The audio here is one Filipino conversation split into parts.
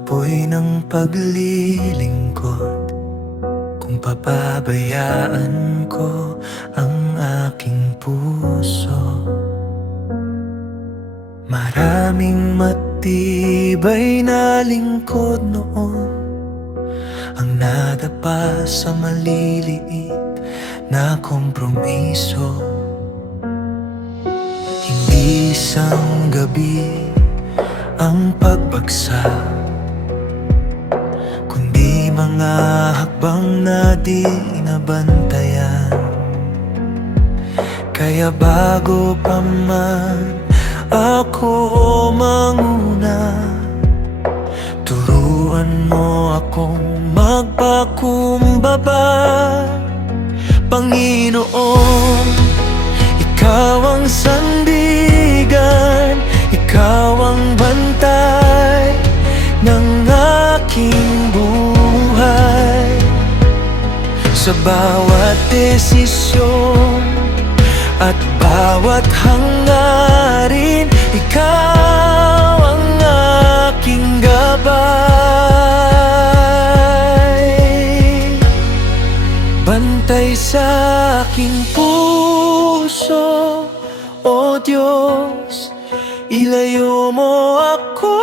apoy ng paglilingkod kung papabayaan ko ang aking puso. Maraming matibay na lingkod noon ang nadapa sa maliliit na kompromiso. Hindi isang gabi ang pagbagsak, kundi mga hakbang na di nabantayan. Kaya bago pa man ako manguna, turuan mo akong magpakumbaba. Panginoon, ikaw ang sandigan, ikaw ang bantay ng aking buhay. Sa bawat desisyon at bawat hangarin, ikaw ang aking gabay. Bantay sa aking puso, O Diyos, ilayo mo ako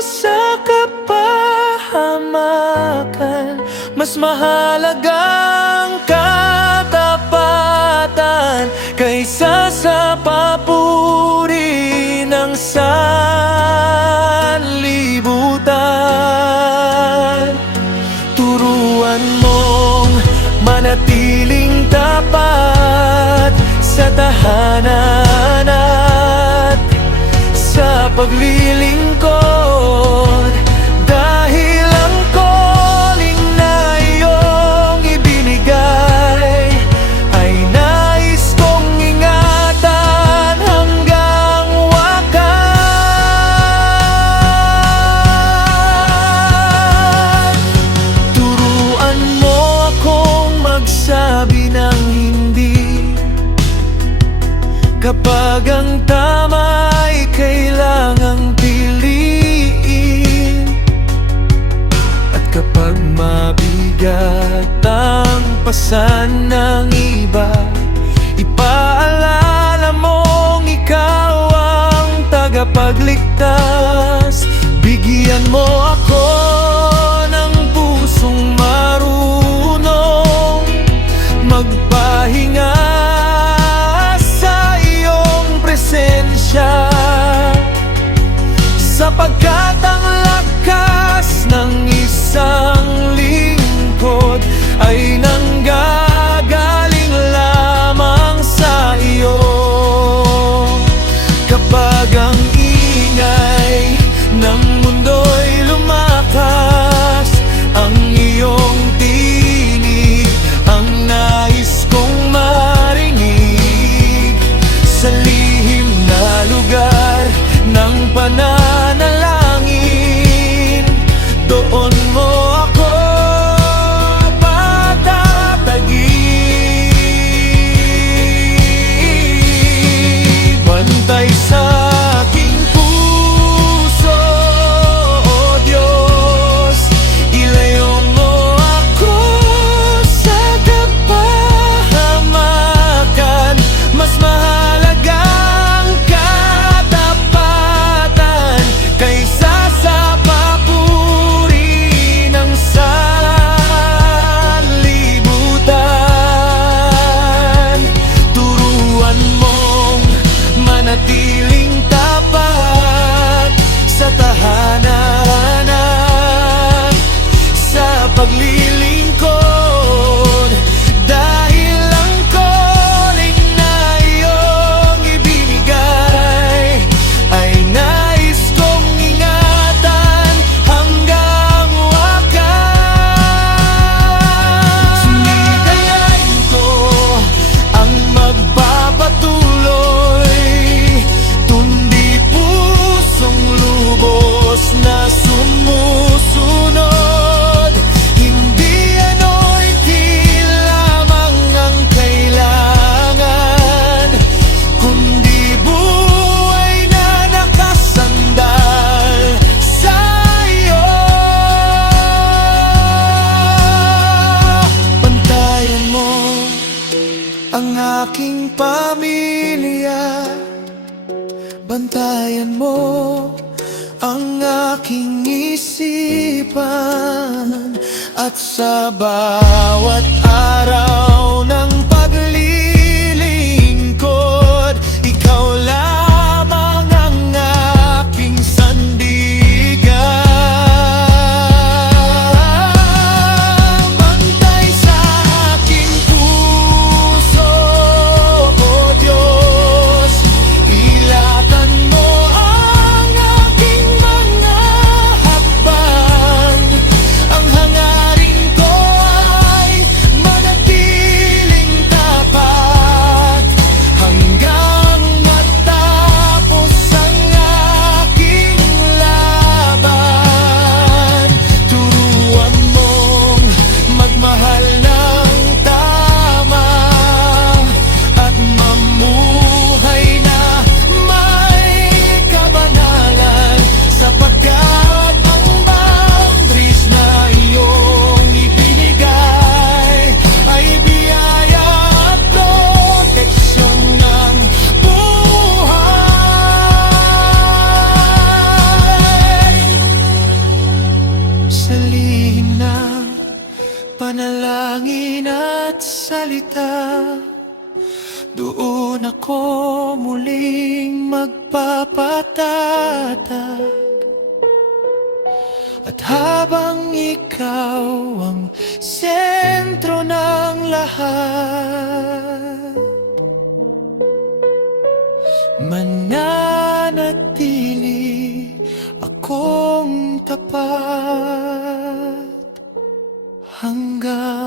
sa kapahamakan. Mas mahalagang katapatan kaysa sa papuri ng sanlibutan. Turuan mong manatiling tapat sa tahanan at sa paglilingkod, dahil ang calling na iyong ibinigay ay nais kong ingatan hanggang wakas. Turuan mo akong magsabi ng hindi kapag ang tama ay kailangang piliin, at kapag mabigat ang pasan ng iba, ipaalala mong ikaw ang tagapagligtas. Bigyan mo ako ng pusong marunong magpahinga sapagkat ang lakas ng isang lingkod ay nanggagaling lamang sa iyo. Kapag ang ingay ng mundo'y lumakas, ang iyong tinig ang nais kong marinig. Sa lihim na lugar ng pananalangin, doon mo ako patatagin. Bantay sa aking puso, O Diyos, ilayo mo ako sa kapahamakan. Mas mahalagang katapatan kaysa sa papuri pamilya. Bantayan mo ang aking isipan, at sa bawat araw ng paglilingkod, ikaw lamang ang aking sandigan. Bantay sa aking puso, O Diyos, ilatan mo ang aking mga hakbang. Ang hangarin ko ay manatiling tapat hanggang matapos ang aking laban. Turuan mong magmahal ng tama at mamuhay na may kabanalan, sapagkat ang boundaries na iyong ibinigay ay biyaya at proteksyon ng buhay. Sa lihim ng panalangin at salita, doon ako muling magpapatatag. At habang ikaw ang sentro ng lahat, mananatili akong tapat hanggang